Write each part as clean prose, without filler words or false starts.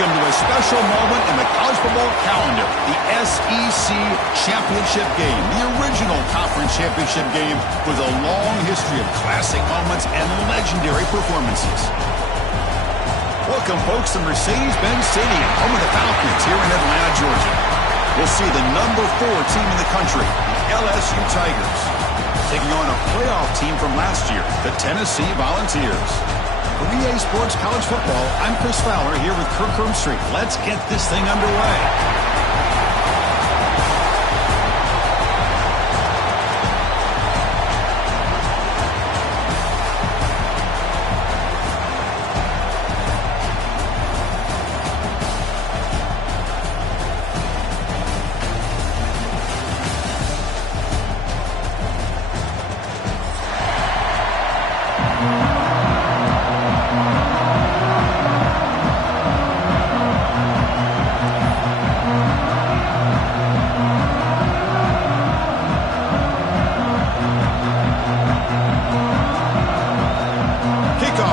Welcome to a special moment in the college football calendar, the SEC Championship Game, the original conference championship game with a long history of classic moments and legendary performances. Welcome, folks, to Mercedes-Benz Stadium, home of the Falcons here in Atlanta, Georgia. We'll see the number 4 team in the country, the LSU Tigers, taking on a playoff team from last year, the Tennessee Volunteers. For EA Sports College Football, I'm Chris Fowler here with Kirk Street. Let's get this thing underway.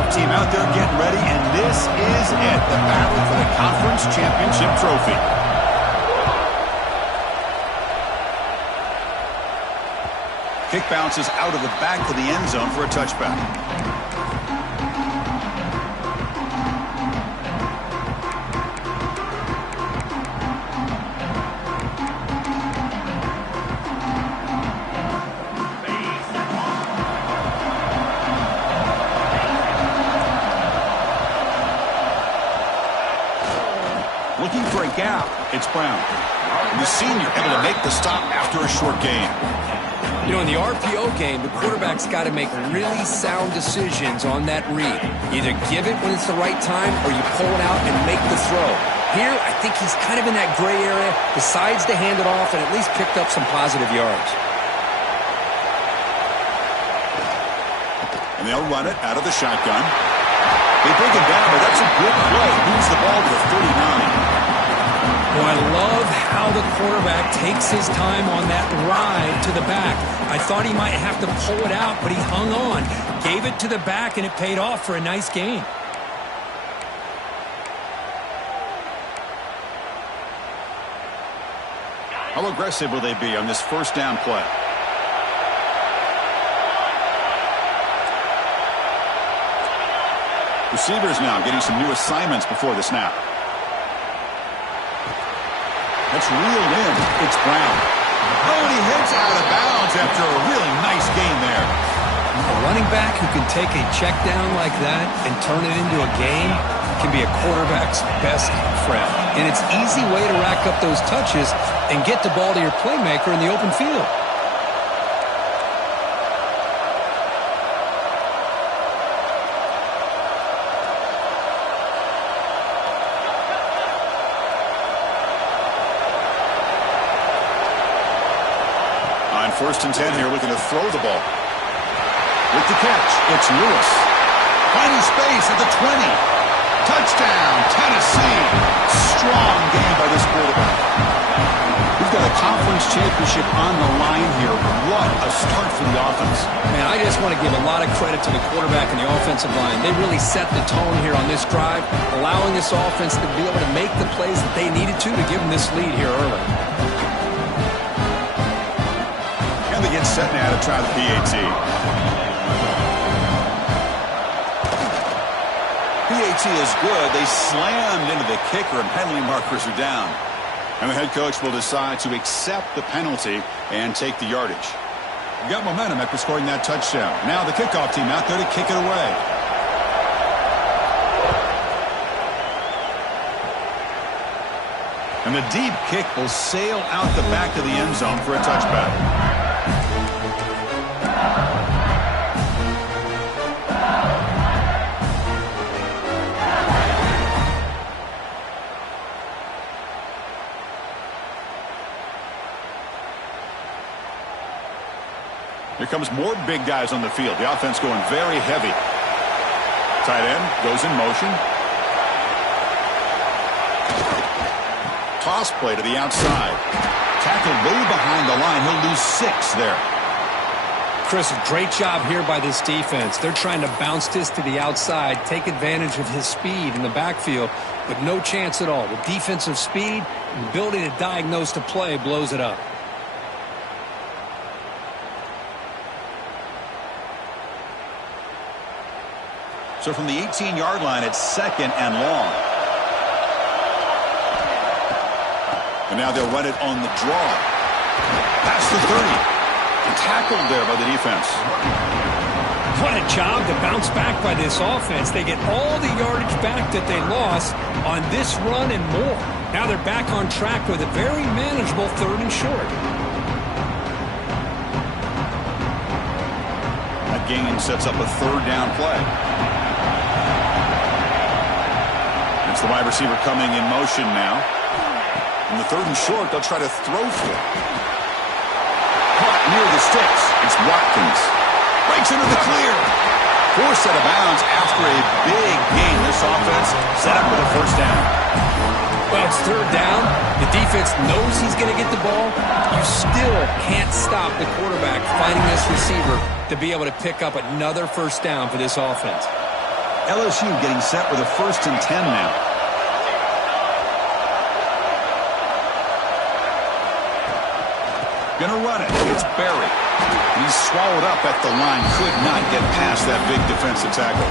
Team out there getting ready, and this is it, the battle for the conference championship trophy. Kick bounces out of the back of the end zone for a touchback. Looking for a gap, it's Brown. The senior able to make the stop after a short gain. You know, in the RPO game, the quarterback's got to make really sound decisions on that read. Either give it when it's the right time or you pull it out and make the throw. Here, I think he's kind of in that gray area, decides to hand it off and at least picked up some positive yards. And they'll run it out of the shotgun. They break it down, but that's a good play. Moves the ball to the 39. Oh, I love how the quarterback takes his time on that ride to the back. I thought he might have to pull it out, but he hung on, gave it to the back, and it paid off for a nice gain. How aggressive will they be on this first down play? Receivers now getting some new assignments before the snap. That's reeled in. It's Brown. Oh, and he heads out of bounds after a really nice gain there. A running back who can take a check down like that and turn it into a gain can be a quarterback's best friend. And it's an easy way to rack up those touches and get the ball to your playmaker in the open field. First and 10 here, looking to throw the ball. With the catch, it's Lewis. Finding space at the 20. Touchdown, Tennessee. Strong game by this quarterback. We've got a conference championship on the line here. What a start for the offense. Man, I just want to give a lot of credit to the quarterback and the offensive line. They really set the tone here on this drive, allowing this offense to be able to make the plays that they needed to give them this lead here early. They get set now to try the PAT. PAT is good. They slammed into the kicker and penalty markers are down. And the head coach will decide to accept the penalty and take the yardage. You got momentum after scoring that touchdown. Now the kickoff team out there to kick it away. And the deep kick will sail out the back of the end zone for a touchback. Here comes more big guys on the field. The offense going very heavy. Tight end goes in motion. Toss play to the outside. Tackled way behind the line. He'll lose 6 there. Chris, great job here by this defense. They're trying to bounce this to the outside, take advantage of his speed in the backfield, but no chance at all. The defensive speed and the ability to diagnose the play blows it up. So from the 18-yard line, it's 2nd and long. And now they'll run it on the draw. Past the 30. Tackled there by the defense. What a job to bounce back by this offense. They get all the yardage back that they lost on this run and more. Now they're back on track with a very manageable 3rd and short. That gain sets up a 3rd down play. It's the wide receiver coming in motion now. In the 3rd and short, they'll try to throw for it. Caught near the sticks. It's Watkins. Breaks into the clear. Forced out of bounds after a big gain. This offense set up with a 1st down. Well, it's 3rd down. The defense knows he's going to get the ball. You still can't stop the quarterback finding this receiver to be able to pick up another 1st down for this offense. LSU getting set with a 1st and 10 now. Gonna run it. It's Barry. He's swallowed up at the line. Could not get past that big defensive tackle.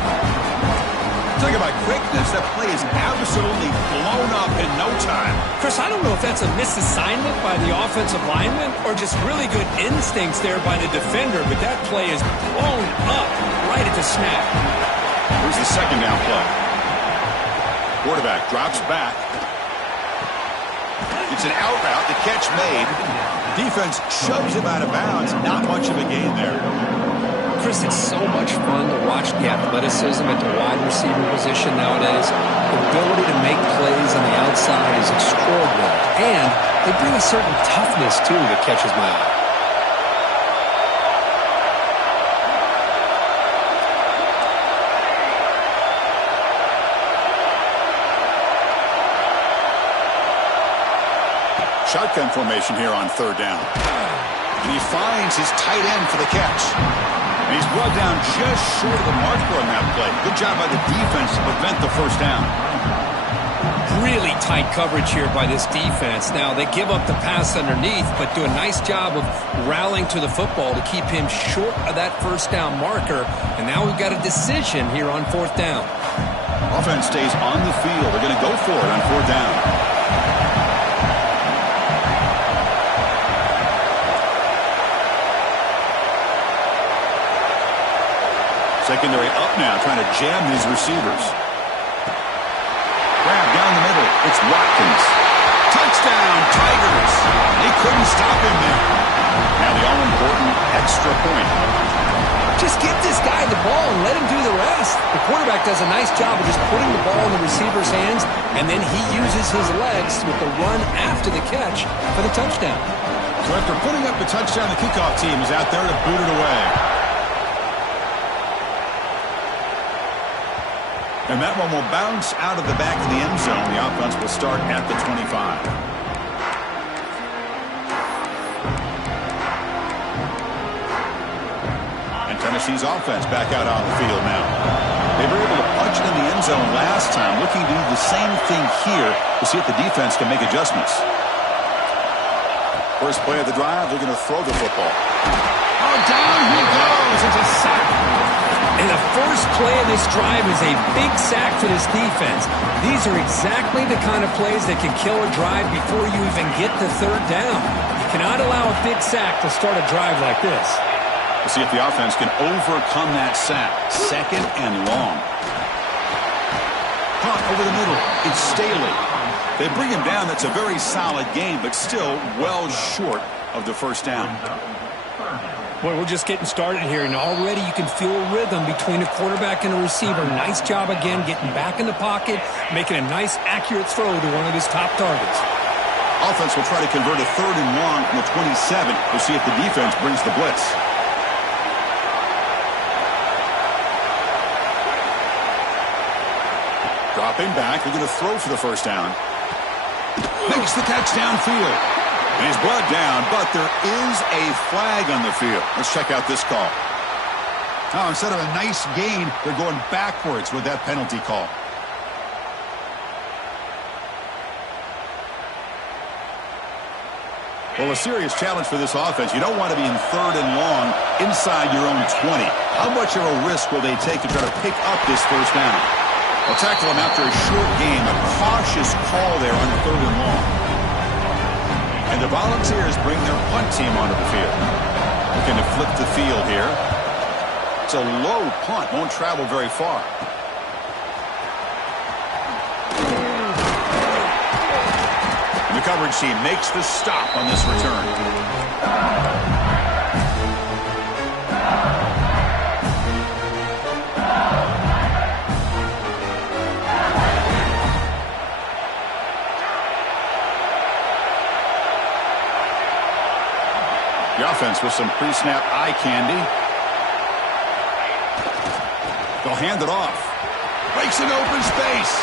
Talk about quickness. That play is absolutely blown up in no time. Chris, I don't know if that's a misassignment by the offensive lineman or just really good instincts there by the defender, but that play is blown up right at the snap. Here's the 2nd down play. Quarterback drops back. It's an out route. The catch made. Defense shoves him out of bounds. Not much of a gain there. Chris, it's so much fun to watch the athleticism at the wide receiver position nowadays. The ability to make plays on the outside is extraordinary. And they bring a certain toughness, too, that catches my eye. Shotgun formation here on 3rd down. And he finds his tight end for the catch. And he's brought down just short of the marker on that play. Good job by the defense to prevent the 1st down. Really tight coverage here by this defense. Now, they give up the pass underneath, but do a nice job of rallying to the football to keep him short of that 1st down marker. And now we've got a decision here on 4th down. Offense stays on the field. They're going to go for it on 4th down. Secondary up now, trying to jam these receivers. Grab down the middle. It's Watkins. Touchdown, Tigers. They couldn't stop him there. Now the all-important extra point. Just get this guy the ball and let him do the rest. The quarterback does a nice job of just putting the ball in the receiver's hands, and then he uses his legs with the run after the catch for the touchdown. So after putting up the touchdown, the kickoff team is out there to boot it away. And that one will bounce out of the back of the end zone. The offense will start at the 25. And Tennessee's offense back out on the field now. They were able to punch it in the end zone last time, looking to do the same thing here to see if the defense can make adjustments. First play of the drive, they're going to throw the football. Oh, down he goes. It's a sack. And the first play of this drive is a big sack for this defense. These are exactly the kind of plays that can kill a drive before you even get to 3rd down. You cannot allow a big sack to start a drive like this. We'll see if the offense can overcome that sack. 2nd and long. Caught over the middle. It's Staley. They bring him down. That's a very solid game, but still well short of the 1st down. Boy, we're just getting started here, and already you can feel a rhythm between a quarterback and a receiver. Nice job again getting back in the pocket, making a nice, accurate throw to one of his top targets. Offense will try to convert a 3rd and long from the 27. We'll see if the defense brings the blitz. Dropping back, they're going to throw for the 1st down. Makes the catch downfield. And he's brought down, but there is a flag on the field. Let's check out this call. Now, instead of a nice gain, they're going backwards with that penalty call. Well, a serious challenge for this offense. You don't want to be in 3rd and long inside your own 20. How much of a risk will they take to try to pick up this first down? They'll tackle him after a short game. A cautious call there on 3rd and long. And the Volunteers bring their punt team onto the field. Looking to flip the field here. It's a low punt. Won't travel very far. The coverage team makes the stop on this return. The offense with some pre-snap eye candy. They'll hand it off. Breaks an open space.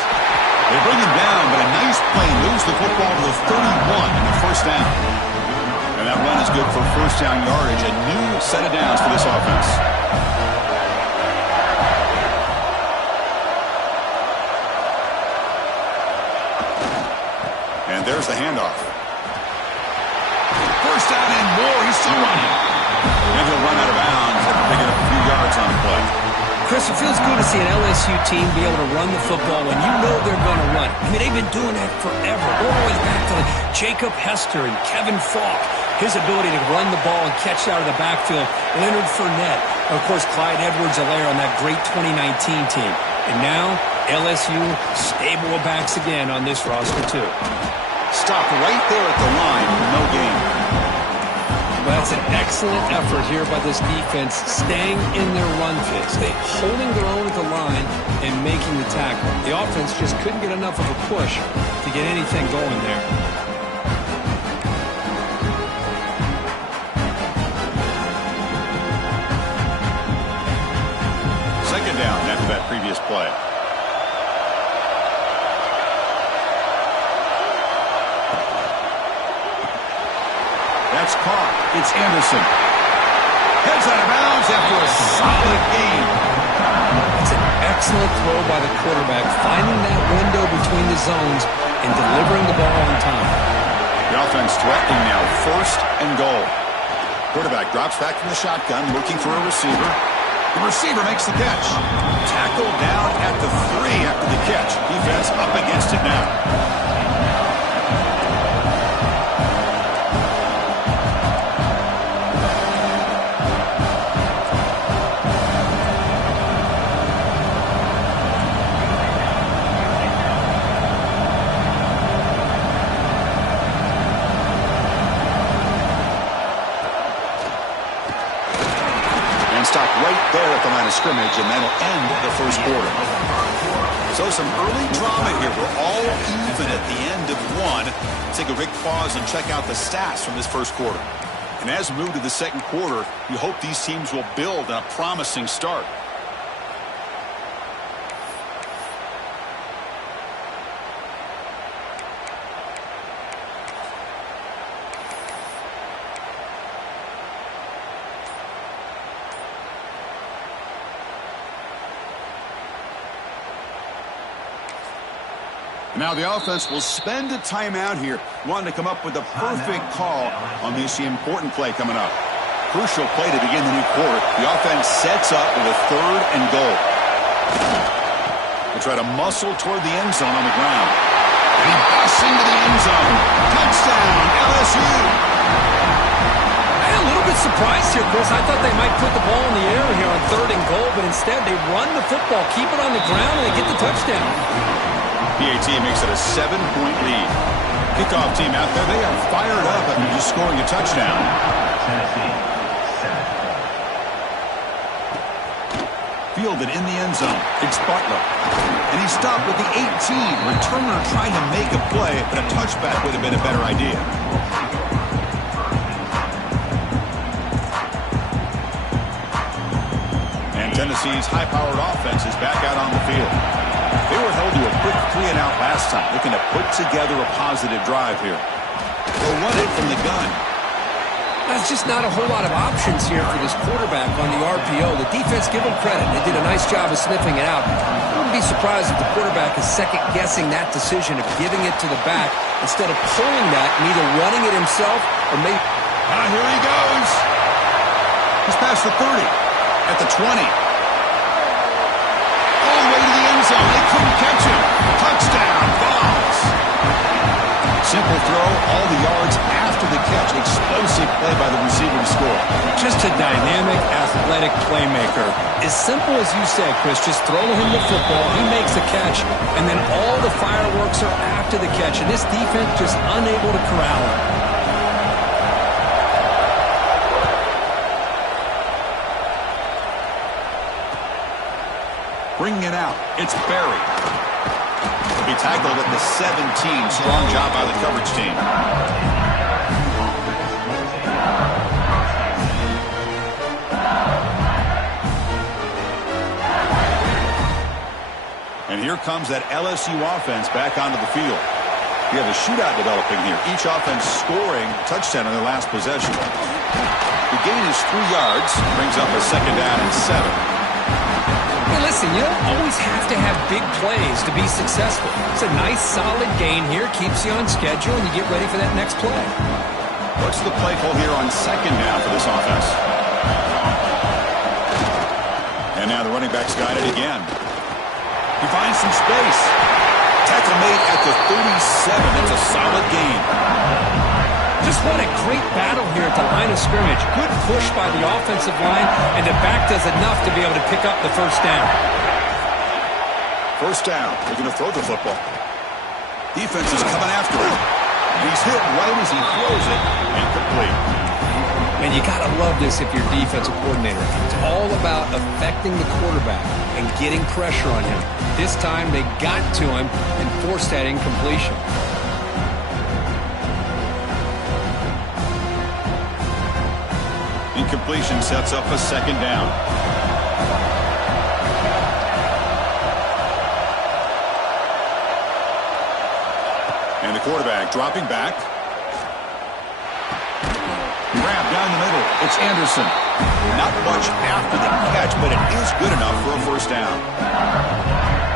They bring him down, but a nice play moves the football to the 31 in the first down. And that run is good for first down yardage. A new set of downs for this offense. And there's the handoff. First down and more. He's still running. And he'll run out of bounds after picking up a few yards on the play. Chris, it feels good to see an LSU team be able to run the football when you know they're going to run. I mean, they've been doing that forever, all the way back to Jacob Hester and Kevin Falk. His ability to run the ball and catch out of the backfield. Leonard Fournette. And, of course, Clyde Edwards-Helaire on that great 2019 team. And now, LSU stable of backs again on this roster, too. Stop right there at the line for no gain. Well, that's an excellent effort here by this defense, staying in their run phase. They holding their own at the line and making the tackle. The offense just couldn't get enough of a push to get anything going there. Second down after that previous play. That's caught. It's Anderson. Heads out of bounds after a solid gain. It's an excellent throw by the quarterback, finding that window between the zones and delivering the ball on time. The offense threatening now, 1st and goal. Quarterback drops back from the shotgun, looking for a receiver. The receiver makes the catch. Tackled down at the 3 after the catch. Defense up against it now. Stop right there at the line of scrimmage, and that'll end the first quarter. So some early drama here. We're all even at the end of one. Let's take a quick pause and check out the stats from this first quarter. And as we move to the second quarter, you hope these teams will build on a promising start. Now the offense will spend a timeout here, wanting to come up with the perfect call on this important play coming up. Crucial play to begin the new quarter. The offense sets up with a 3rd and goal. They try to muscle toward the end zone on the ground. And he busts into the end zone. Touchdown, LSU. I'm a little bit surprised here, Chris. I thought they might put the ball in the air here on 3rd and goal, but instead they run the football, keep it on the ground, and they get the touchdown. PAT makes it a 7-point lead. Kickoff team out there, they are fired up after just scoring a touchdown. Fielded in the end zone. It's Butler. And he stopped with the 18. Returner trying to make a play, but a touchback would have been a better idea. And Tennessee's high-powered offense is back out on the field. They were held to a quick 3-and-out last time, looking to put together a positive drive here. They'll run it from the gun. There's just not a whole lot of options here for this quarterback on the RPO. The defense, give them credit. They did a nice job of sniffing it out. I wouldn't be surprised if the quarterback is second-guessing that decision of giving it to the back instead of pulling that and either running it himself or maybe... Here he goes. He's past the 30, at the 20. All the way to the end zone. They couldn't catch him. Touchdown, Vols. Simple throw, all the yards after the catch. Explosive play by the receiver to score. Just a dynamic, athletic playmaker. As simple as you said, Chris, just throw him the football, he makes a catch, and then all the fireworks are after the catch. And this defense just unable to corral him. Bringing it out, it's Barry. He'll be tackled at the 17. Strong job by the coverage team. And here comes that LSU offense back onto the field. We have a shootout developing here. Each offense scoring a touchdown on their last possession. The gain is 3 yards, brings up a second down and 7. Hey, listen, you don't always have to have big plays to be successful. It's a nice, solid gain here. Keeps you on schedule, and you get ready for that next play. What's the play call here on second down for this offense? And now the running back's got it again. He finds some space. Tackle made at the 37. That's a solid gain. Just what a great battle here at the line of scrimmage. Good push by the offensive line, and the back does enough to be able to pick up the first down. First down. They're going to throw the football. Defense is coming after him. He's hit right as he throws it. Incomplete. Man, you got to love this if you're defensive coordinator. It's all about affecting the quarterback and getting pressure on him. This time they got to him and forced that incompletion. Incompletion sets up a second down. And the quarterback dropping back. Grab down the middle. It's Anderson. Not much after the catch, but it is good enough for a first down.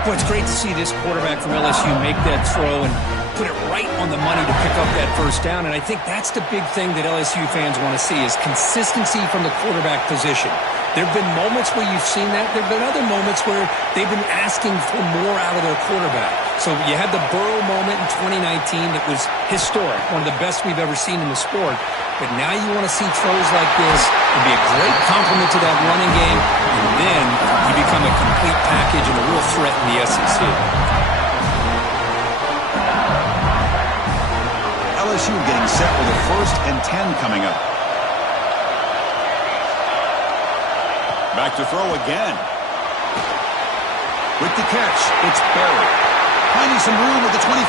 Boy, it's great to see this quarterback from LSU make that throw and put it right on the money to pick up that first down. And I think that's the big thing that LSU fans want to see is consistency from the quarterback position. There have been moments where you've seen that. There have been other moments where they've been asking for more out of their quarterback. So you had the Burrow moment in 2019 that was historic, one of the best we've ever seen in the sport. But now you want to see throws like this. It'd be a great compliment to that running game. And then you become a complete package and a real threat in the SEC. LSU getting set with a 1st and 10 coming up. Back to throw again. With the catch, it's Barry. Finding some room at the 25.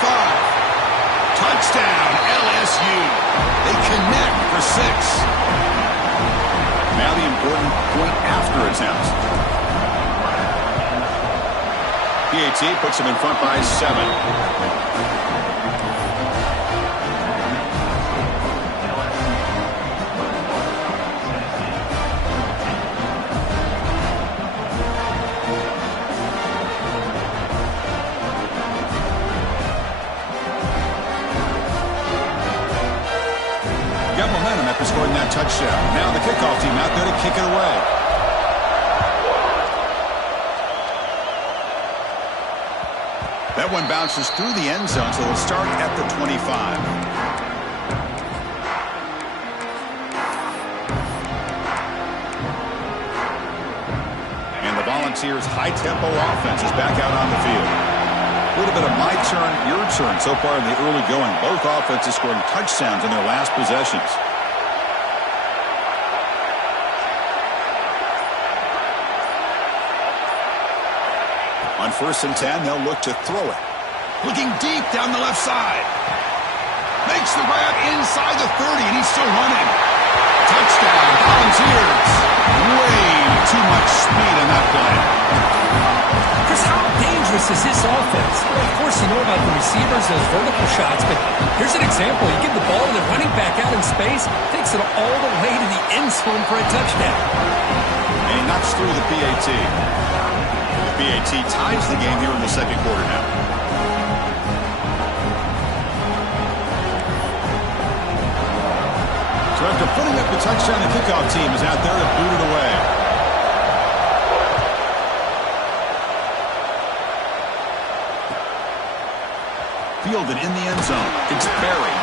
Touchdown, LSU. They connect for 6. Now the important point after attempt. PAT puts him in front by 7. Got momentum after scoring that touchdown. Now the kickoff team out there to kick it away. That one bounces through the end zone, so they'll start at the 25. And the Volunteers' high-tempo offense is back out on the field. A little bit of my turn, your turn so far in the early going. Both offenses scoring touchdowns in their last possessions. On 1st and 10, they'll look to throw it. Looking deep down the left side. Makes the grab inside the 30, and he's still running. Touchdown, Volunteers. Way too much speed on that play. Because how dangerous is this offense? Well, of course, you know about the receivers, those vertical shots, but here's an example. You give the ball to the running back out in space, takes it all the way to the end zone for a touchdown. And he knocks through the PAT. The PAT ties the game here in the second quarter now. So after putting up the touchdown, the kickoff team is out there to boot it away. Fielded in the end zone. It's Barry.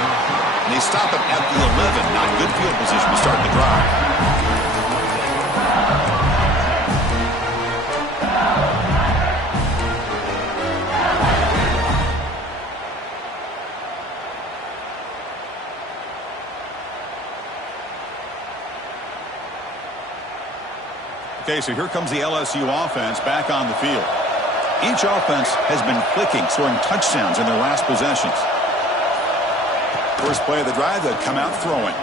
And they stop him at the 11. Not good field position to start the drive. Okay, so here comes the LSU offense back on the field. Each offense has been clicking, scoring touchdowns in their last possessions. First play of the drive, they'll come out throwing.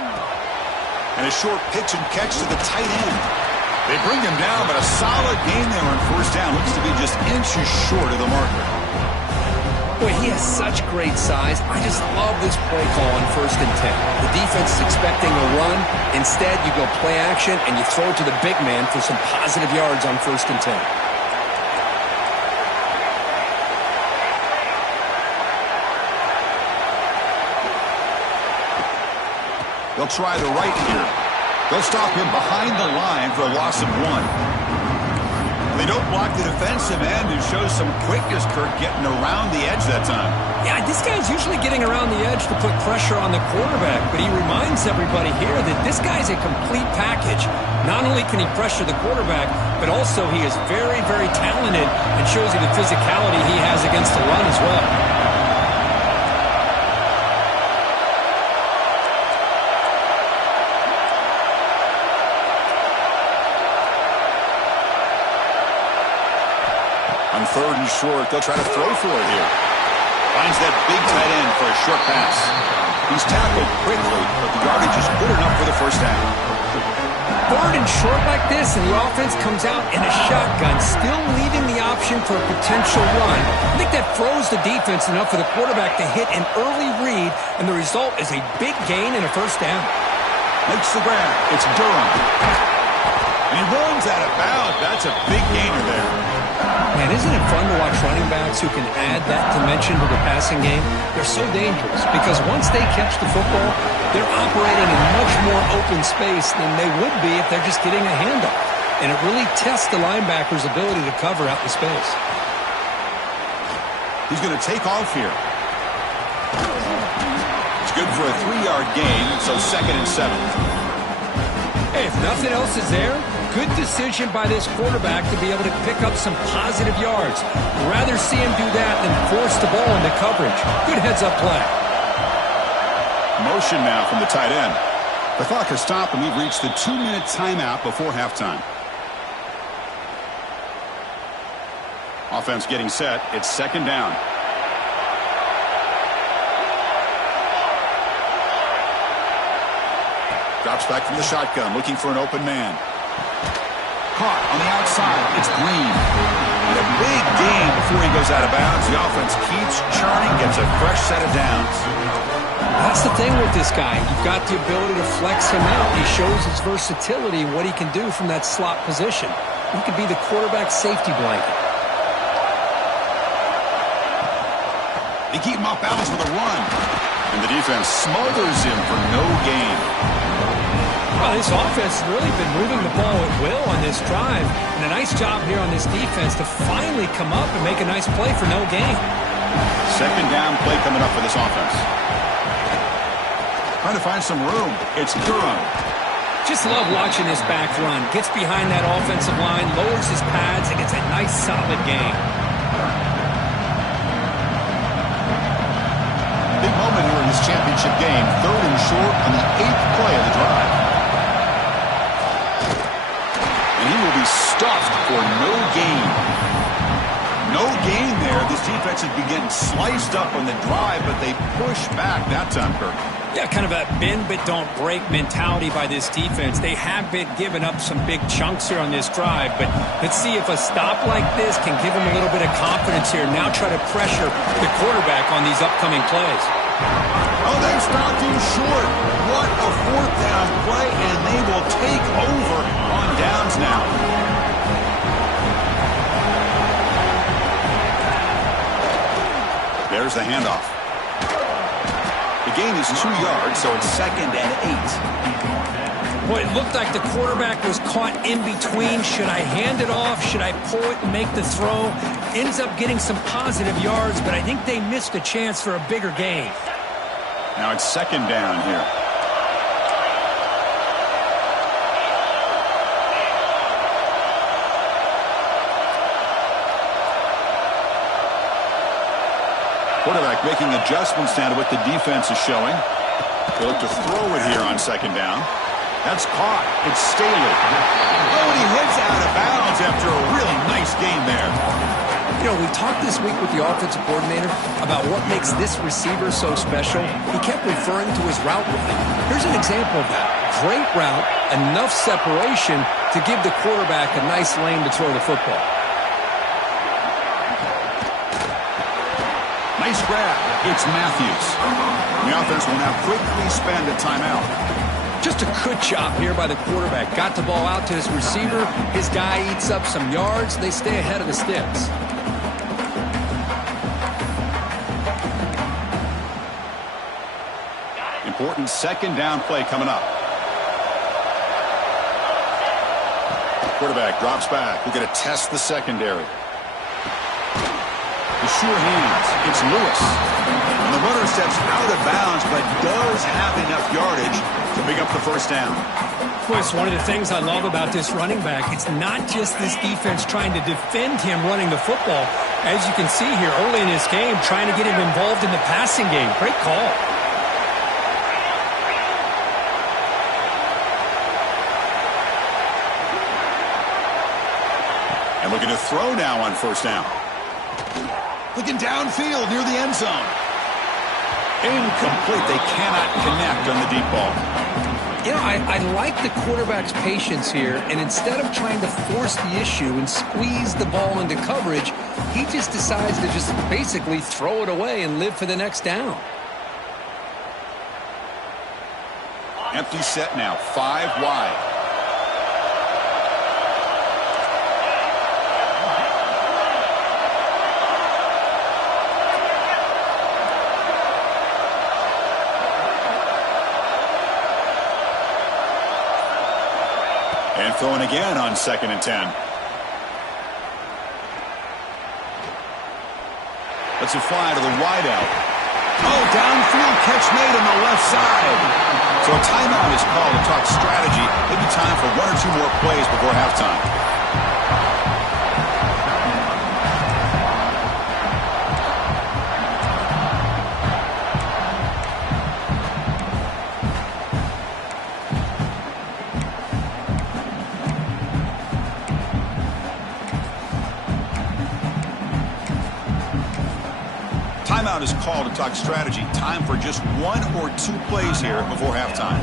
And a short pitch and catch to the tight end. They bring him down, but a solid gain there on first down. Looks to be just inches short of the marker. Boy, he has such great size. I just love this play call on 1st and 10. The defense is expecting a run. Instead, you go play action, and you throw it to the big man for some positive yards on 1st and 10. They'll try the right here. They'll stop him behind the line for a loss of 1. They don't block the defensive end and show some quickness, Kirk, getting around the edge that time. Yeah, this guy's usually getting around the edge to put pressure on the quarterback, but he reminds everybody here that this guy's a complete package. Not only can he pressure the quarterback, but also he is very, very talented and shows you the physicality he has against the run as well. On 3rd and short, they'll try to throw for it here. Finds that big tight end for a short pass. He's tackled quickly, but the yardage is good enough for the first down. 3rd and short like this, and the offense comes out in a shotgun, still leaving the option for a potential run. I think that froze the defense enough for the quarterback to hit an early read, and the result is a big gain and a first down. Makes the grab. It's Durham. And he runs out of bounds. That's a big gainer there. Man, isn't it fun to watch running backs who can add that dimension to the passing game? They're so dangerous because once they catch the football, they're operating in much more open space than they would be if they're just getting a handoff. And it really tests the linebacker's ability to cover out the space. He's going to take off here. It's good for a 3-yard gain, so 2nd and 7. Hey, if nothing else is there, good decision by this quarterback to be able to pick up some positive yards. Rather see him do that than force the ball into coverage. Good heads-up play. Motion now from the tight end. The clock has stopped, and we've reached the 2-minute timeout before halftime. Offense getting set. It's 2nd down. Drops back from the shotgun, looking for an open man. Caught on the outside. It's Green. And a big gain before he goes out of bounds. The offense keeps churning, gets a fresh set of downs. That's the thing with this guy. You've got the ability to flex him out. He shows his versatility and what he can do from that slot position. He could be the quarterback's safety blanket. They keep him off balance with a run. And the defense smothers him for no gain. Well, this offense has really been moving the ball at will on this drive. And a nice job here on this defense to finally come up and make a nice play for no gain. 2nd down play coming up for this offense. Trying to find some room. It's Durham. Just love watching this back run. Gets behind that offensive line, lowers his pads, and gets a nice solid gain. Big moment here in this championship game. 3rd and short on the 8th play of the drive. And he will be stuffed for no gain. No gain there. This defense has been getting sliced up on the drive, but they push back that time, Kirk. Yeah, kind of a bend but don't break mentality by this defense. They have been giving up some big chunks here on this drive, but let's see if a stop like this can give them a little bit of confidence here. Now try to pressure the quarterback on these upcoming plays. Oh, they stopped him short. What a fourth down play, and they will take over on downs now. There's the handoff. The gain is 2 yards, so it's 2nd and 8. Boy, it looked like the quarterback was caught in between. Should I hand it off? Should I pull it and make the throw? Ends up getting some positive yards, but I think they missed a chance for a bigger gain. Now it's 2nd down here. Quarterback making adjustments now to what the defense is showing. They look to throw it here on 2nd down. That's caught. It's Staley. Oh, and he heads out of bounds after a really nice game there. You know, we talked this week with the offensive coordinator about what makes this receiver so special. He kept referring to his route running. Here's an example of that. Great route, enough separation to give the quarterback a nice lane to throw the football. Nice grab. It's Matthews. The offense will now quickly spend a timeout. Just a good job here by the quarterback. Got the ball out to his receiver. His guy eats up some yards. They stay ahead of the sticks. Important 2nd down play coming up. Quarterback drops back. We're going to test the secondary. The sure hands. It's Lewis. And the runner steps out of bounds, but does have enough yardage to pick up the 1st down. Boy, it's one of the things I love about this running back. It's not just this defense trying to defend him running the football. As you can see here early in this game, trying to get him involved in the passing game. Great call. And looking to throw now on 1st down. Looking downfield near the end zone. Incomplete. They cannot connect on the deep ball. You know, I like the quarterback's patience here, and instead of trying to force the issue and squeeze the ball into coverage, he just decides to just basically throw it away and live for the next down. Empty set now, 5 wide. And throwing again on 2nd and 10. Lets it fly to the wideout. Oh, downfield catch made on the left side. So a timeout is called to talk strategy. Maybe time for 1 or 2 more plays before halftime. Timeout is called to talk strategy. Time for just 1 or 2 plays here before halftime.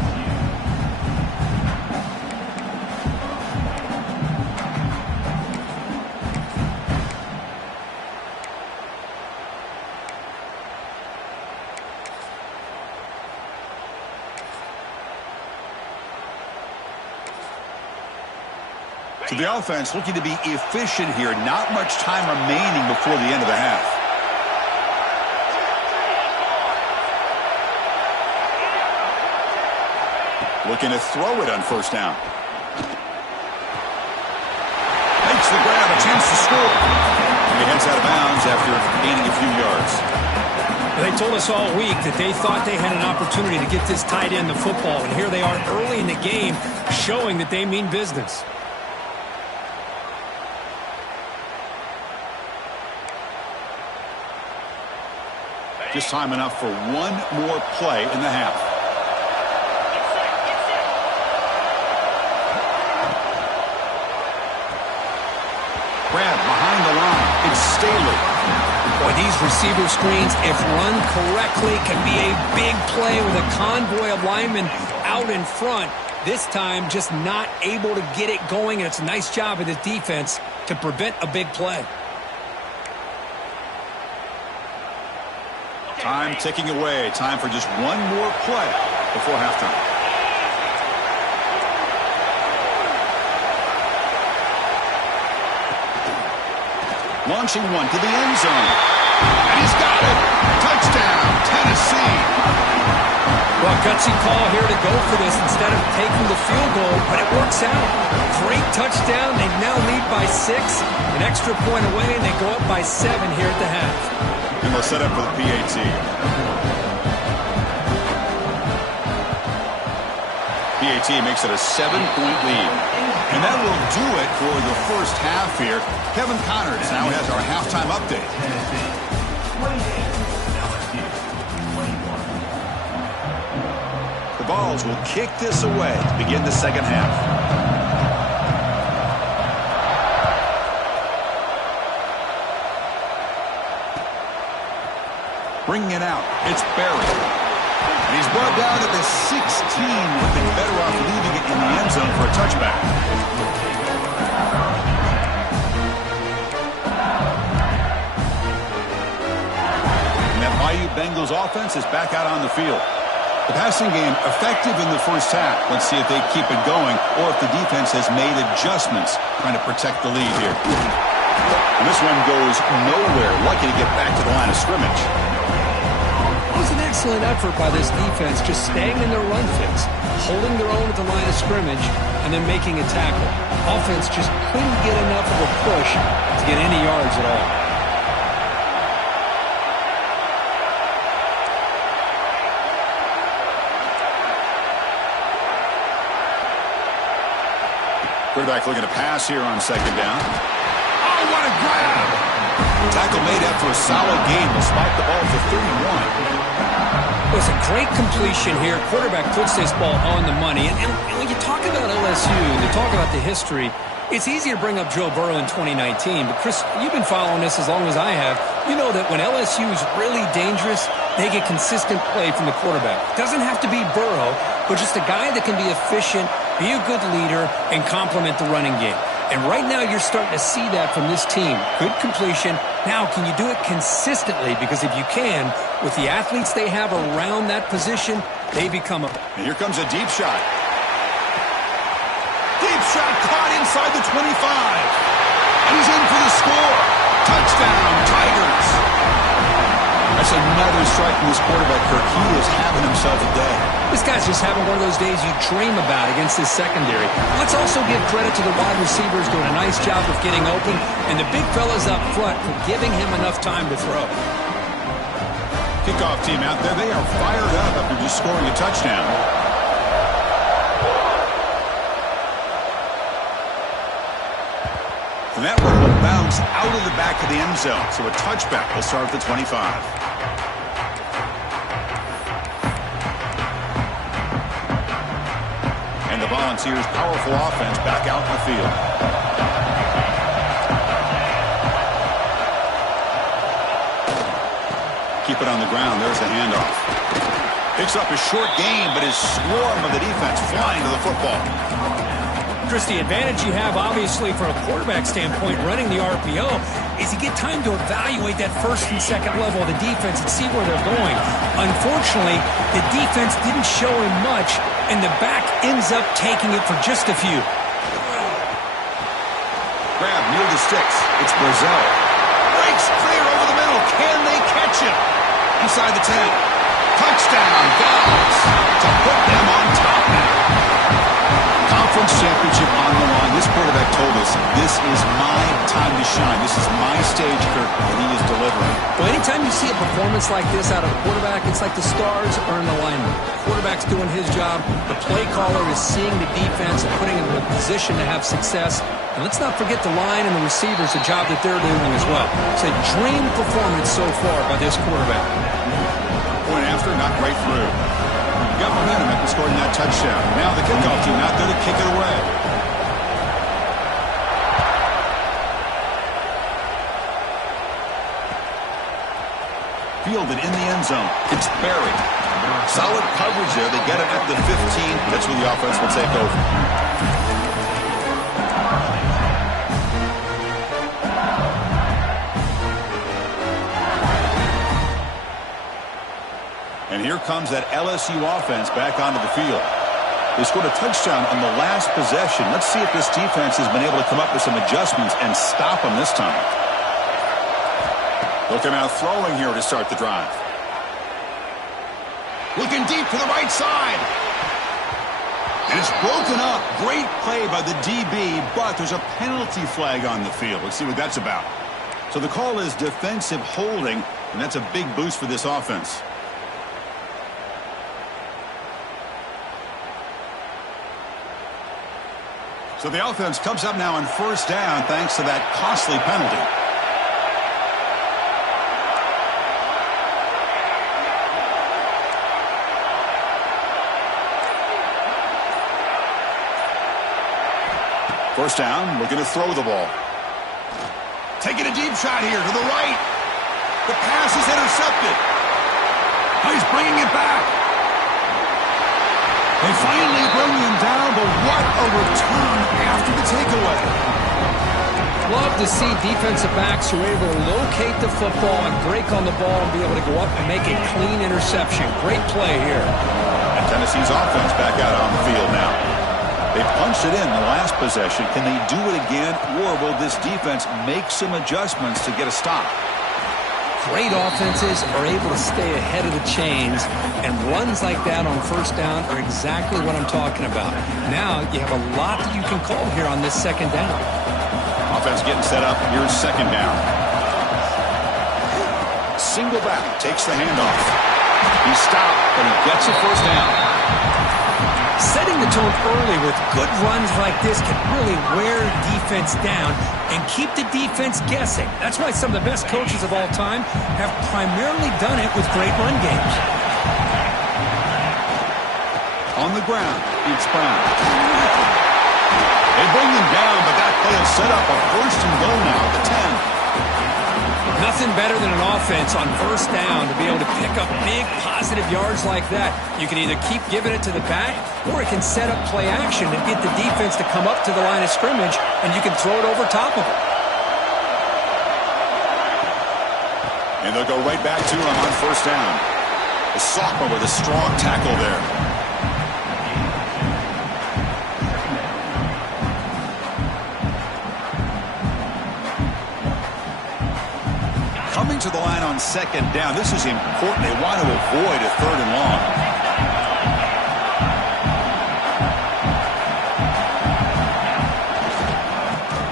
So the offense looking to be efficient here. Not much time remaining before the end of the half. Looking to throw it on 1st down. Makes the grab, a chance to score. And he heads out of bounds after gaining a few yards. They told us all week that they thought they had an opportunity to get this tight end the football, and here they are early in the game showing that they mean business. Just time enough for 1 more play in the half. Grab behind the line. It's Staley. Boy, these receiver screens, if run correctly, can be a big play with a convoy of linemen out in front. This time, just not able to get it going, and it's a nice job of the defense to prevent a big play. Time ticking away. Time for just one more play before halftime. Launching one to the end zone. And he's got it. Touchdown, Tennessee. Well, gutsy call here to go for this instead of taking the field goal, but it works out. Great touchdown. They now lead by 6. An extra point away, and they go up by 7 here at the half. And they'll set up for the PAT. PAT makes it a 7-point lead. And that will do it for the first half here. Kevin Connors now has our halftime update. The Vols will kick this away to begin the second half. Bringing it out, it's Barry. And he's brought down at the 16. Would be better off leaving it in the end zone for a touchback. And that Bayou Bengals offense is back out on the field. The passing game effective in the first half. Let's see if they keep it going or if the defense has made adjustments trying to protect the lead here. And this one goes nowhere. Lucky to get back to the line of scrimmage. It was an excellent effort by this defense, just staying in their run fix, holding their own at the line of scrimmage, and then making a tackle. Offense just couldn't get enough of a push to get any yards at all. Quarterback looking to pass here on second down. Oh, what a grab! Tackle made after a solid gain. Will spike the ball for 31. It was a great completion here. Quarterback puts this ball on the money. And when you talk about LSU and you talk about the history, it's easy to bring up Joe Burrow in 2019. But, Chris, you've been following this as long as I have. You know that when LSU is really dangerous, they get consistent play from the quarterback. It doesn't have to be Burrow, but just a guy that can be efficient, be a good leader, and complement the running game. And right now you're starting to see that from this team. Good completion. Now, can you do it consistently? Because if you can, with the athletes they have around that position, they become a... And here comes a deep shot. Deep shot caught inside the 25. And he's in for the score. Touchdown, Tigers. That's another strike from this quarterback, Kirk. He is having himself a day. This guy's just having one of those days you dream about against this secondary. Let's also give credit to the wide receivers doing a nice job of getting open, and the big fellas up front for giving him enough time to throw. Kickoff team out there. They are fired up after just scoring a touchdown. And that one will bounce out of the back of the end zone. So a touchback will start at the 25. And the Volunteers' powerful offense back out in the field. Keep it on the ground. There's the handoff. Picks up a short gain, but his swarm of the defense flying to the football. Chris, the advantage you have, obviously, from a quarterback standpoint, running the RPO, is you get time to evaluate that first and second level of the defense and see where they're going. Unfortunately, the defense didn't show him much, and the back ends up taking it for just a few. Grab near the sticks. It's Brazil. Breaks clear over the middle. Can they catch him? Inside the 10. Touchdown, Vols, to put them on top now. Conference championship on the line. This quarterback told us, this is my time to shine. This is my stage, Kirk, and he is delivering. Well, anytime you see a performance like this out of a quarterback, it's like the stars are in alignment. The quarterback's doing his job. The play caller is seeing the defense and putting them in a position to have success. And let's not forget the line and the receivers, the job that they're doing as well. It's a dream performance so far by this quarterback. Point after, not right through. Got momentum after scoring that touchdown. Now the kickoff team out there to kick it away. Fielded in the end zone. It's buried. Solid coverage there. They get it at the 15. That's where the offense will take over. And here comes that LSU offense back onto the field. They scored a touchdown on the last possession. Let's see if this defense has been able to come up with some adjustments and stop them this time. Look at him out throwing here to start the drive. Looking deep to the right side. And it's broken up. Great play by the DB, but there's a penalty flag on the field. Let's see what that's about. So the call is defensive holding, and that's a big boost for this offense. So the offense comes up now on first down thanks to that costly penalty. First down, looking to throw the ball. Taking a deep shot here to the right. The pass is intercepted. He's bringing it back. They finally bring him down, but what a return after the takeaway. Love to see defensive backs who are able to locate the football and break on the ball and be able to go up and make a clean interception. Great play here. And Tennessee's offense back out on the field now. They punched it in the last possession. Can they do it again, or will this defense make some adjustments to get a stop? Great offenses are able to stay ahead of the chains, and runs like that on first down are exactly what I'm talking about. Now you have a lot that you can call here on this second down. Offense getting set up. Here's second down. Single back, takes the handoff. He stopped, but he gets a first down. Setting the tone early with good runs like this can really wear defense down and keep the defense guessing. That's why some of the best coaches of all time have primarily done it with great run games. On the ground, it's Brown. They bring him down, but that play will set up a first and goal now at the 10. Nothing better than an offense on first down to be able to pick up big positive yards like that. You can either keep giving it to the back, or it can set up play action and get the defense to come up to the line of scrimmage, and you can throw it over top of it. And they'll go right back to him on first down. The sophomore with a strong tackle there. Coming to the line on second down. This is important. They want to avoid a third and long.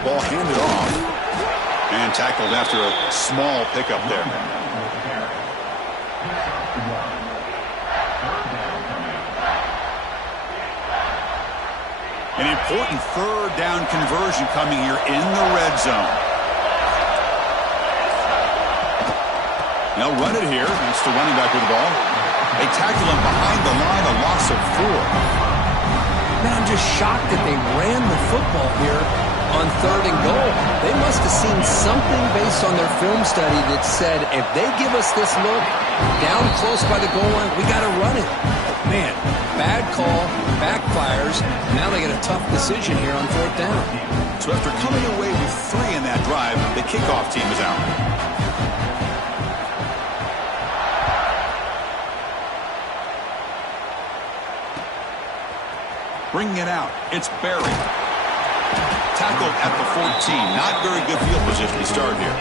Ball handed off. And tackled after a small pickup there. An important third down conversion coming here in the red zone. Now run it here. That's the running back with the ball. They tackle him behind the line, a loss of 4. Man, I'm just shocked that they ran the football here on third and goal. They must have seen something based on their film study that said, if they give us this look down close by the goal line, we got to run it. Man, bad call, backfires. Now they get a tough decision here on fourth down. So after coming away with 3 in that drive, the kickoff team is out. Bringing it out. It's Barry. Tackled at the 14. Not very good field position to start here.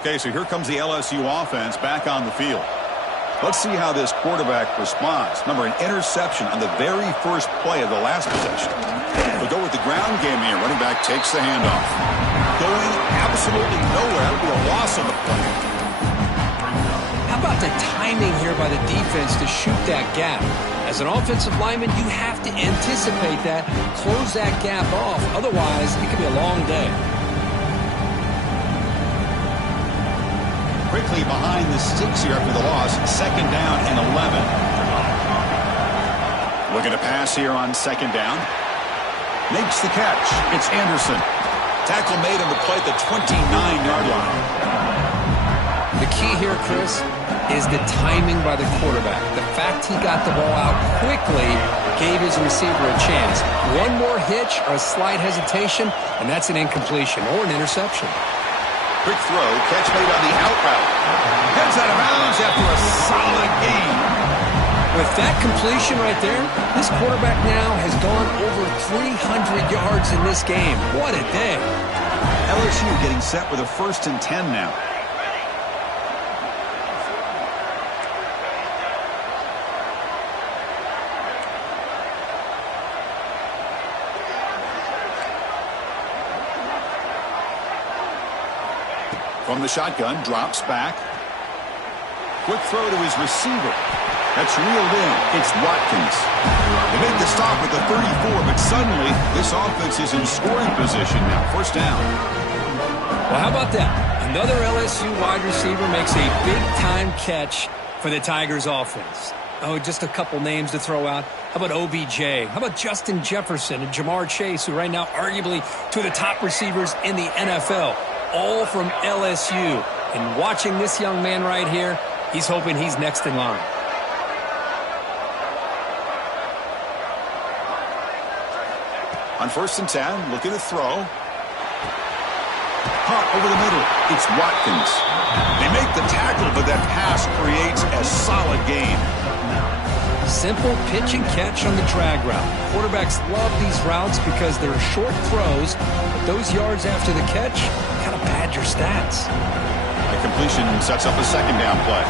Okay, so here comes the LSU offense back on the field. Let's see how this quarterback responds. Remember, an interception on the very first play of the last possession. They'll go with the ground game here. Running back takes the handoff. Going absolutely nowhere. That'll be a loss on the play. How about the timing here by the defense to shoot that gap? As an offensive lineman, you have to anticipate that, close that gap off. Otherwise, it could be a long day. Quickly behind behind the sticks here after the loss. 2nd down and 11. Looking to pass here on 2nd down. Makes the catch. It's Anderson. Tackle made on the play at the 29-yard line. The key here, Chris, is the timing by the quarterback. The fact he got the ball out quickly gave his receiver a chance. One more hitch or a slight hesitation, and that's an incompletion or an interception. Quick throw, catch made on the out route. Heads out of bounds after a solid gain. With that completion right there, this quarterback now has gone over 300 yards in this game. What a day. LSU getting set with a 1st and 10 now. From the shotgun, drops back. Quick throw to his receiver. That's reeled in. It's Watkins. They make the stop at the 34, but suddenly this offense is in scoring position now. 1st down. Well, how about that? Another LSU wide receiver makes a big-time catch for the Tigers offense. Oh, just a couple names to throw out. How about OBJ? How about Justin Jefferson and Jamar Chase, who right now arguably two of the top receivers in the NFL, all from LSU. And watching this young man right here, he's hoping he's next in line. On 1st and 10, looking to throw. Caught over the middle. It's Watkins. They make the tackle, but that pass creates a solid gain. Simple pitch and catch on the drag route. Quarterbacks love these routes because they're short throws, but those yards after the catch kind of pad your stats. The completion sets up a 2nd down play.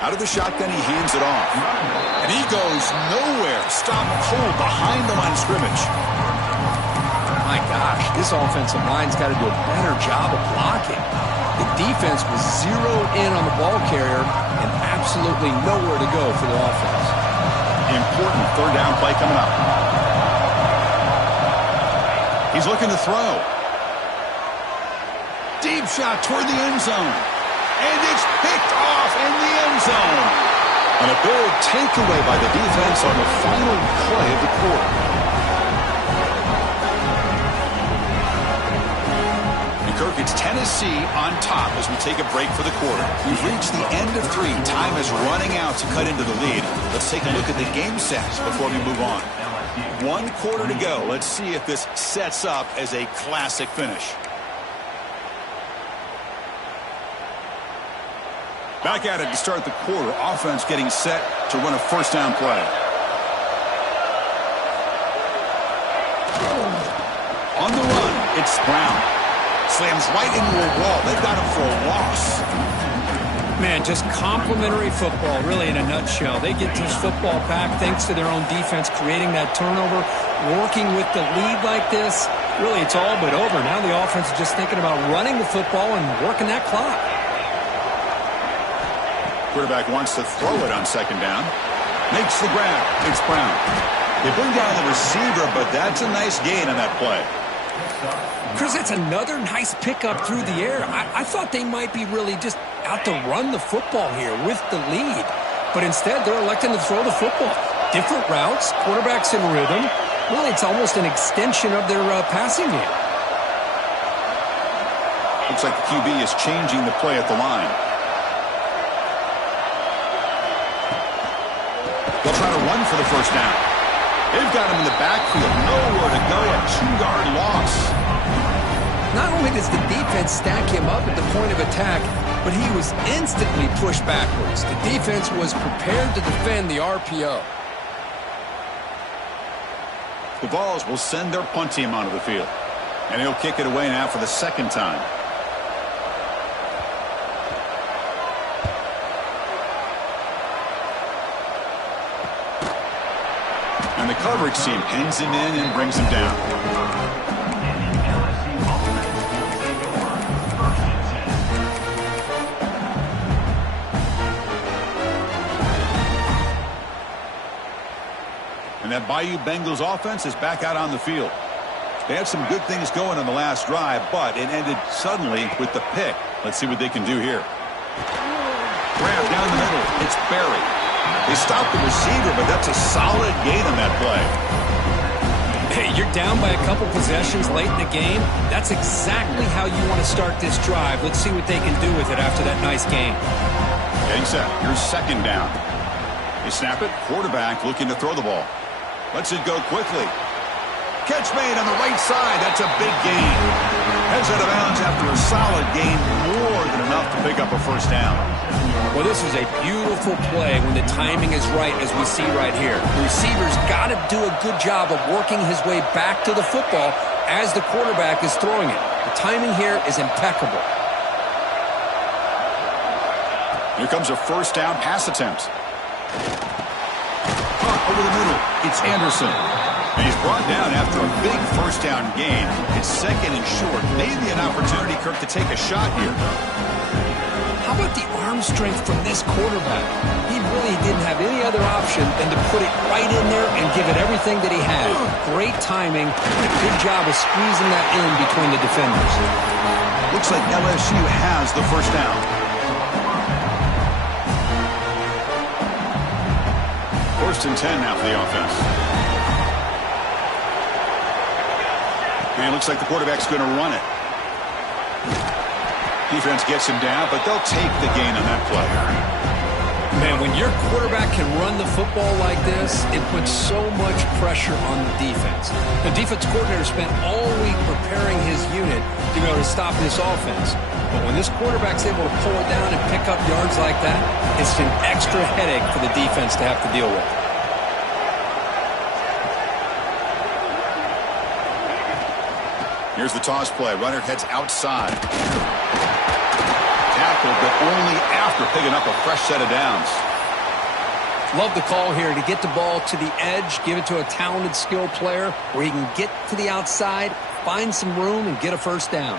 Out of the shotgun, he hands it off. And he goes nowhere. Stop cold behind the line of scrimmage. My gosh, this offensive line's got to do a better job of blocking. The defense was zeroed in on the ball carrier and absolutely nowhere to go for the offense. Important 3rd down play coming up. He's looking to throw. Deep shot toward the end zone. And it's picked off in the end zone. And a big takeaway by the defense on the final play of the quarter. And Kirk, it's Tennessee on top as we take a break for the quarter. We've reached the end of 3. Time is running out to cut into the lead. Let's take a look at the game sets before we move on. 1 quarter to go. Let's see if this sets up as a classic finish. Back at it to start the quarter. Offense getting set to run a 1st down play. On the run, it's Brown. Slams right into a wall. They've got him for a loss. Man, just complimentary football, really, in a nutshell. They get this football back thanks to their own defense, creating that turnover, working with the lead like this. Really, it's all but over. Now the offense is just thinking about running the football and working that clock. Quarterback wants to throw it on 2nd down. Makes the grab. It's Brown. They bring down the receiver, but that's a nice gain on that play. Chris, that's another nice pickup through the air. I thought they might be really just out to run the football here with the lead. But instead, they're electing to throw the football. Different routes, quarterbacks in rhythm. Really, it's almost an extension of their passing game. Looks like the QB is changing the play at the line. They'll try to run for the 1st down. They've got him in the backfield. Nowhere to go. A 2-yard loss. Not only does the defense stack him up at the point of attack, but he was instantly pushed backwards. The defense was prepared to defend the RPO. The Vols will send their punt team onto the field. And he'll kick it away now for the 2nd time. And the coverage team pins him in and brings him down. And that Bayou Bengals offense is back out on the field. They had some good things going on the last drive, but it ended suddenly with the pick. Let's see what they can do here. Grab down the middle. It's Barry. They stopped the receiver, but that's a solid gain on that play. Hey, you're down by a couple possessions late in the game. That's exactly how you want to start this drive. Let's see what they can do with it after that nice game. Getting set. Here's second down. They snap it. Quarterback looking to throw the ball. Lets it go quickly. Catch made on the right side. That's a big gain. Heads out of bounds after a solid gain, more than enough to pick up a first down. Well, this is a beautiful play when the timing is right, as we see right here. The receiver's got to do a good job of working his way back to the football as the quarterback is throwing it. The timing here is impeccable. Here comes a first down pass attempt. Caught over the middle. It's Anderson. And he's brought down after a big first down gain. It's second and short. Maybe an opportunity, Kirk, to take a shot here. How about the arm strength from this quarterback? He really didn't have any other option than to put it right in there and give it everything that he had. Great timing. A good job of squeezing that in between the defenders. Looks like LSU has the first down. First and 10 now for the offense. And it looks like the quarterback's going to run it. Defense gets him down, but they'll take the gain on that play. Man, when your quarterback can run the football like this, it puts so much pressure on the defense. The defense coordinator spent all week preparing his unit to be able to stop this offense. But when this quarterback's able to pull it down and pick up yards like that, it's an extra headache for the defense to have to deal with. Here's the toss play. Runner heads outside. Tackled, but only after picking up a fresh set of downs. Love the call here to get the ball to the edge, give it to a talented, skilled player where he can get to the outside, find some room, and get a first down.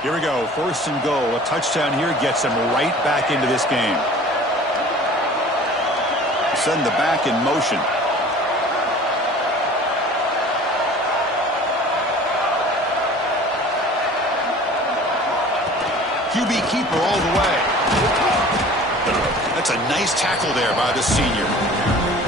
Here we go. First and goal. A touchdown here gets him right back into this game. Send the back in motion. QB keeper all the way. That's a nice tackle there by the senior.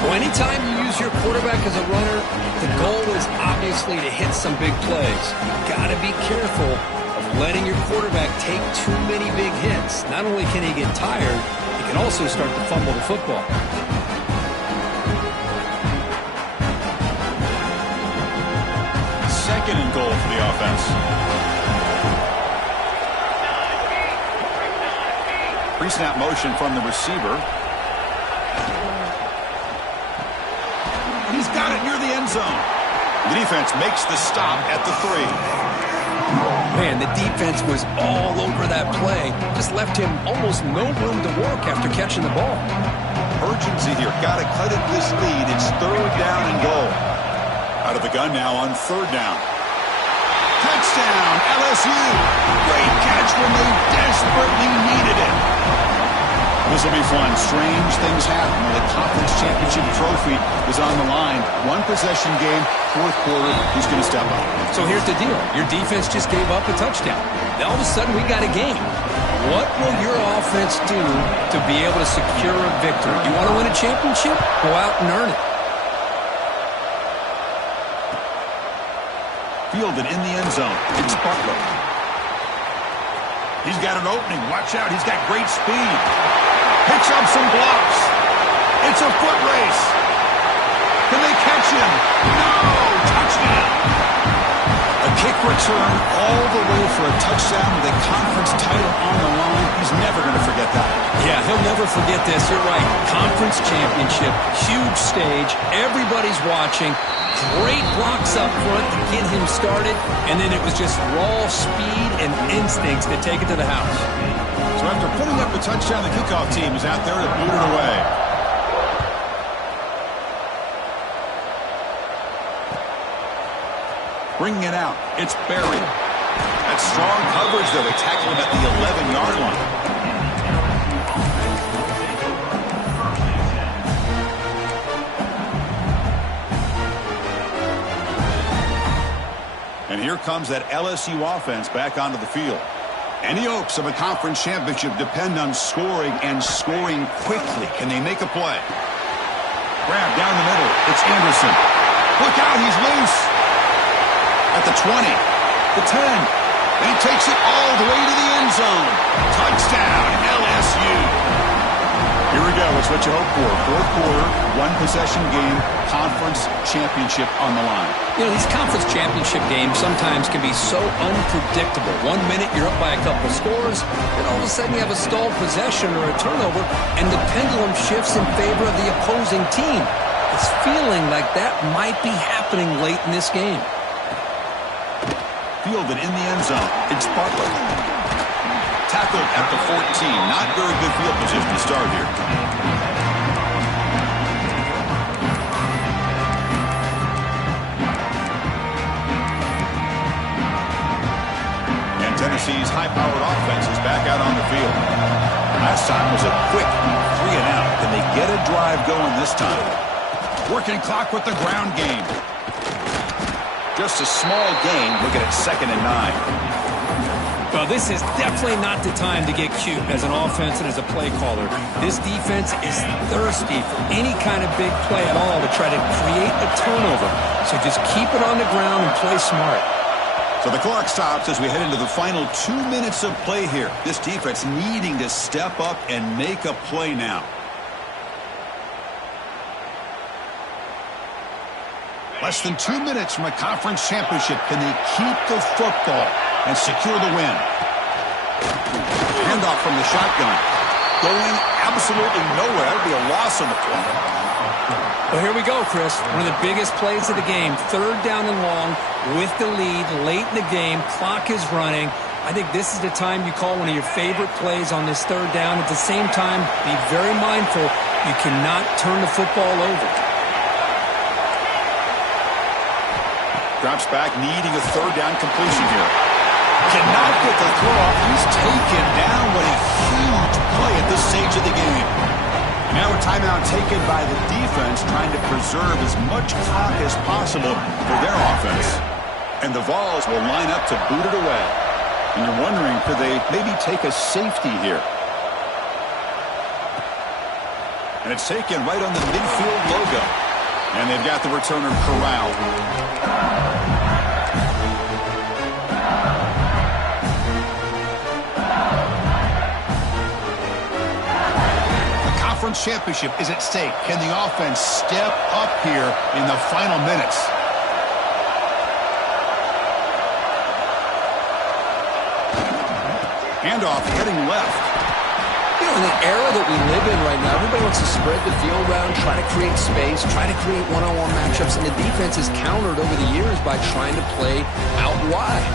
Well, anytime you use your quarterback as a runner, the goal is obviously to hit some big plays. You've got to be careful of letting your quarterback take too many big hits. Not only can he get tired, he can also start to fumble the football. Second and goal for the offense. Pre-snap motion from the receiver. He's got it near the end zone. The defense makes the stop at the 3. Man, the defense was all over that play. Just left him almost no room to work after catching the ball. Urgency here. Got to cut it this lead. It's third down and goal. Out of the gun now on third down. Touchdown, LSU. Great catch when they desperately needed it. This will be fun. Strange things happen when the conference championship trophy is on the line. One possession game, fourth quarter. Who's going to step up? So here's the deal. Your defense just gave up a touchdown. Now all of a sudden we got a game. What will your offense do to be able to secure a victory? You want to win a championship? Go out and earn it. Fielded in the end zone. It's Butler. He's got an opening. Watch out. He's got great speed. Picks up some blocks. It's a foot race. Can they catch him? No! Touchdown. A kick return all the way for a touchdown with a conference title on the line. He's never going to forget that. Yeah, he'll never forget this. You're right. Conference championship. Huge stage. Everybody's watching. Great blocks up front to get him started, and then it was just raw speed and instincts that take it to the house. So after putting up a touchdown, the kickoff team is out there to boot it away. Bringing it out, it's Barry. That's strong coverage, though. They tackle him at the 11-yard line. And here comes that LSU offense back onto the field. Any hopes of a conference championship depend on scoring and scoring quickly. Can they make a play? Grab down the middle. It's Anderson. Look out, he's loose. At the 20, the 10. And he takes it all the way to the end zone. Touchdown, LSU. Here we go. It's what you hope for. Fourth quarter, one-possession game, conference championship on the line. You know, these conference championship games sometimes can be so unpredictable. 1 minute you're up by a couple of scores, then all of a sudden you have a stalled possession or a turnover, and the pendulum shifts in favor of the opposing team. It's feeling like that might be happening late in this game. Fielded in the end zone. It's Butler. Tackled at the 14. Not very good field position to start here. And Tennessee's high-powered offense is back out on the field. Last time was a quick 3 and out. Can they get a drive going this time? Working clock with the ground game. Just a small gain. Looking at 2nd and 9. Well, this is definitely not the time to get cute as an offense and as a play caller. This defense is thirsty for any kind of big play at all to try to create a turnover. So just keep it on the ground and play smart. So the clock stops as we head into the final 2 minutes of play here. This defense needing to step up and make a play now. Less than 2 minutes from a conference championship. Can they keep the football and secure the win? Handoff from the shotgun. Going absolutely nowhere. That would be a loss on the play. Well, here we go, Chris. One of the biggest plays of the game. 3rd down and long with the lead late in the game. Clock is running. I think this is the time you call one of your favorite plays on this 3rd down. At the same time, be very mindful. You cannot turn the football over. Drops back, needing a 3rd down completion here. Cannot get the throw off. He's taken down. What a huge play at this stage of the game. Now a timeout taken by the defense, trying to preserve as much clock as possible for their offense. And the Vols will line up to boot it away. And you're wondering, could they maybe take a safety here? And it's taken right on the midfield logo. And they've got the returner corralled. The conference championship is at stake. Can the offense step up here in the final minutes? Handoff heading left. In the era that we live in right now, everybody wants to spread the field around, try to create space, try to create one-on-one matchups, and the defense is countered over the years by trying to play out wide.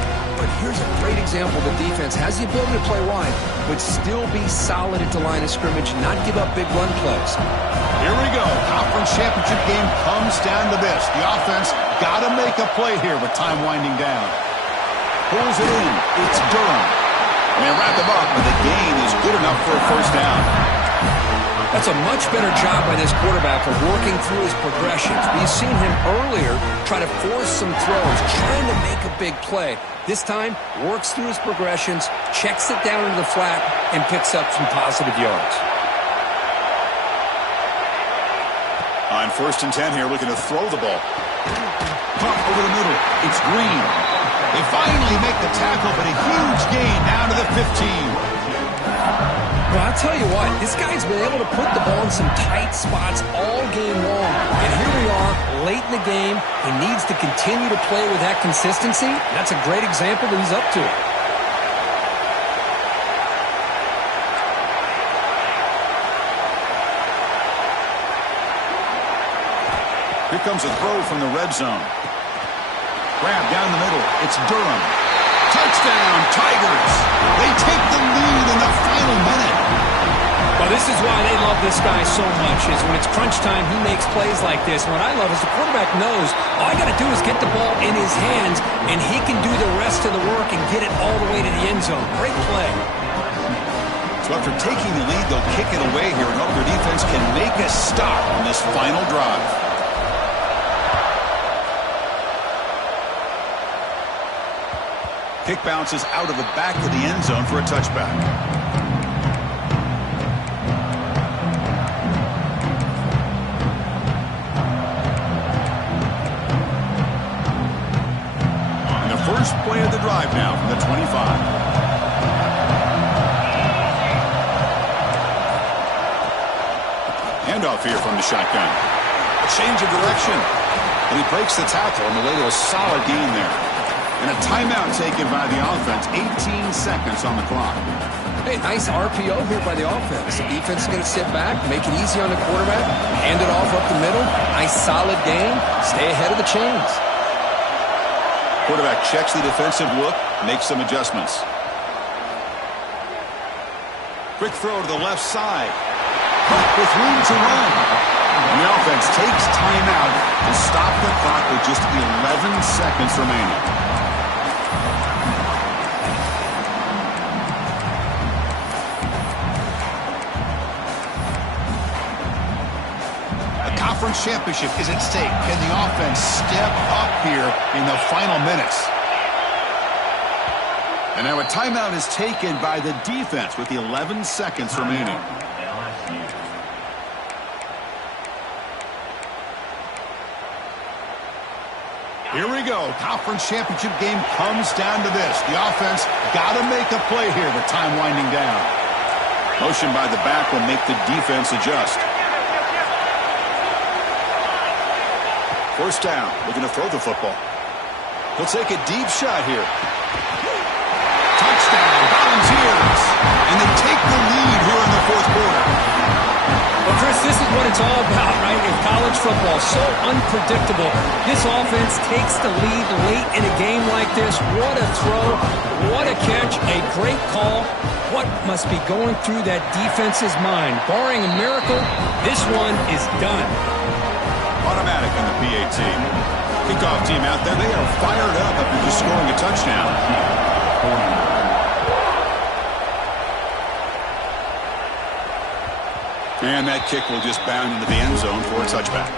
But here's a great example. The defense has the ability to play wide, but still be solid at the line of scrimmage, not give up big run plays. Here we go. Conference championship game comes down to this. The offense got to make a play here with time winding down. Pulls it in. It's Durham. And they wrap him up, but the gain is good enough for a 1st down. That's a much better job by this quarterback of working through his progressions. We've seen him earlier try to force some throws, trying to make a big play. This time, works through his progressions, checks it down into the flat, and picks up some positive yards. On 1st and 10 here, looking to throw the ball. Pump over the middle. It's Green. They finally make the tackle, but a huge gain down to the 15. Well, I'll tell you what, this guy's been able to put the ball in some tight spots all game long. And here we are, late in the game. He needs to continue to play with that consistency. That's a great example that he's up to it. Here comes a throw from the red zone. Grab down the middle. It's Durham. Touchdown, Tigers. They take the lead in the final minute. Well, this is why they love this guy so much, is when it's crunch time, he makes plays like this. What I love is the quarterback knows all I got to do is get the ball in his hands, and he can do the rest of the work and get it all the way to the end zone. Great play. So after taking the lead, they'll kick it away here and hope their defense can make a stop on this final drive. Kick bounces out of the back of the end zone for a touchback. And the first play of the drive now from the 25. Handoff here from the shotgun. A change of direction. And he breaks the tackle on the way to a solid gain there. And a timeout taken by the offense. 18 seconds on the clock. Hey, nice RPO here by the offense. The defense is going to sit back, make it easy on the quarterback, hand it off up the middle. Nice solid gain. Stay ahead of the chains. Quarterback checks the defensive look, makes some adjustments. Quick throw to the left side. With room to run. And the offense takes timeout to stop the clock with just 11 seconds remaining. A conference championship is at stake. Can the offense step up here in the final minutes? And now a timeout is taken by the defense with 11 seconds remaining. Here we go. Conference championship game comes down to this. The offense got to make a play here with time winding down. Motion by the back will make the defense adjust. First down. Looking to throw the football. He'll take a deep shot here. Touchdown. Volunteers. And they take the lead here in the fourth quarter. Well, Chris, this is what it's all about, right? In college football, so unpredictable. This offense takes the lead late in a game like this. What a throw. What a catch. A great call. What must be going through that defense's mind? Barring a miracle, this one is done. Automatic on the PAT. Kickoff team out there. They are fired up after just scoring a touchdown. And that kick will just bound into the end zone for a touchback.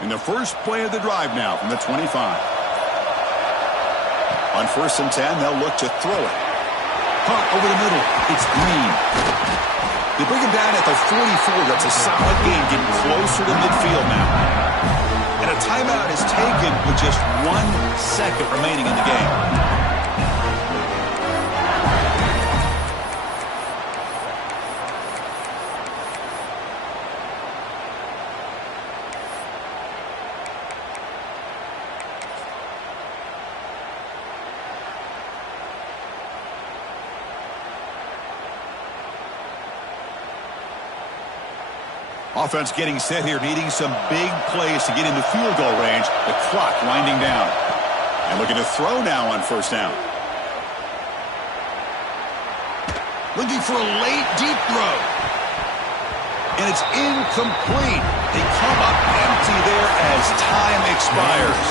In the first play of the drive now from the 25. On 1st and 10, they'll look to throw it. Punt over the middle. It's Green. They bring him down at the 44. That's a solid gain, getting closer to midfield now. And a timeout is taken with just 1 second remaining in the game. Offense getting set here, needing some big plays to get into field goal range. The clock winding down. And looking to throw now on 1st down. Looking for a late, deep throw. And it's incomplete. They come up empty there as time expires.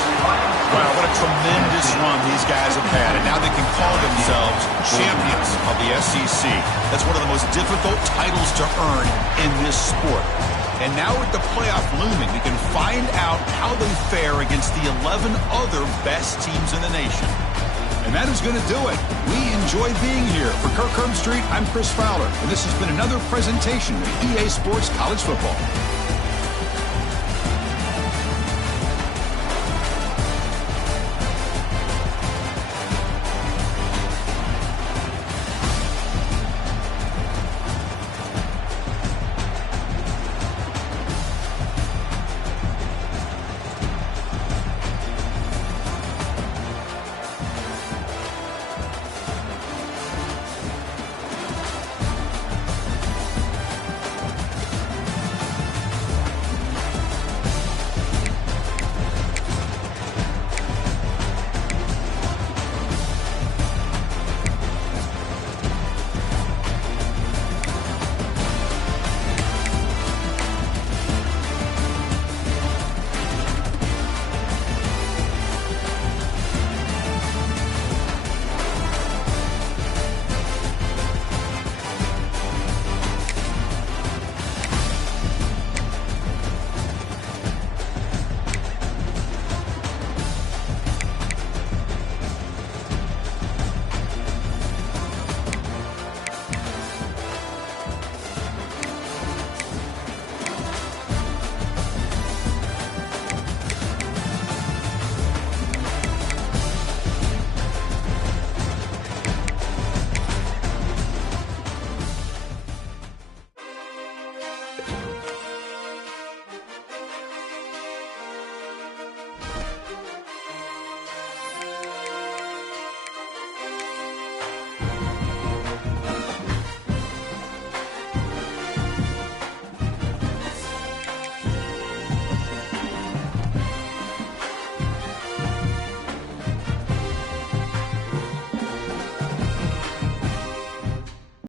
Wow, what a tremendous run these guys have had. And now they can call themselves champions of the SEC. That's one of the most difficult titles to earn in this sport. And now with the playoff looming, we can find out how they fare against the 11 other best teams in the nation. And that is going to do it. We enjoy being here. For Kirk Street, I'm Chris Fowler. And this has been another presentation of EA Sports College Football.